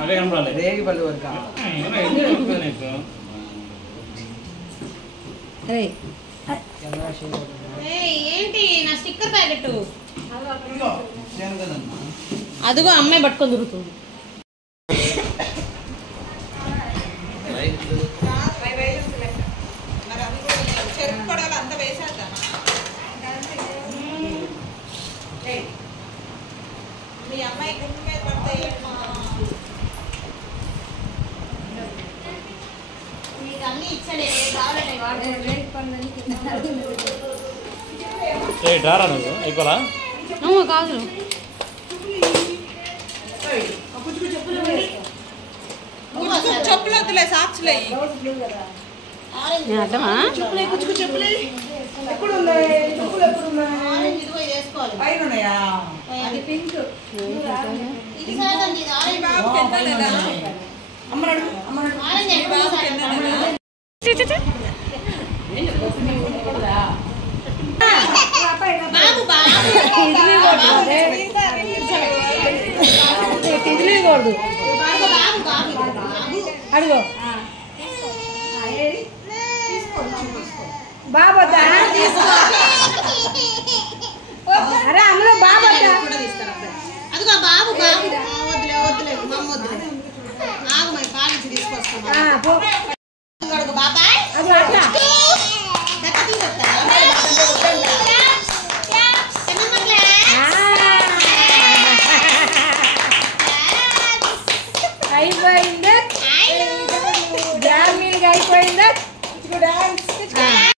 అవే కనపడాలి రేగి పళ్ళు వరకు ఏంటి నా స్టిక్కర్ ప్యాకెట్ అదిగో అమ్మాయి పట్టుకొని దొరుకుతుంది. మీ అమ్మాయి గుండె మీద పడతాయి అన్ని ఇచ్చాడే డారా నువ్వు అయిపోలా కాదు చెప్పులు వద్దులే సాక్షులే అడుగు బాబా అరే అందులో బాబా అదిగో బాబు బాబు వద్దులే వద్దులే మమ్మ వద్దులే ఆగు మరి కాలేజీ తీసుకొస్తాను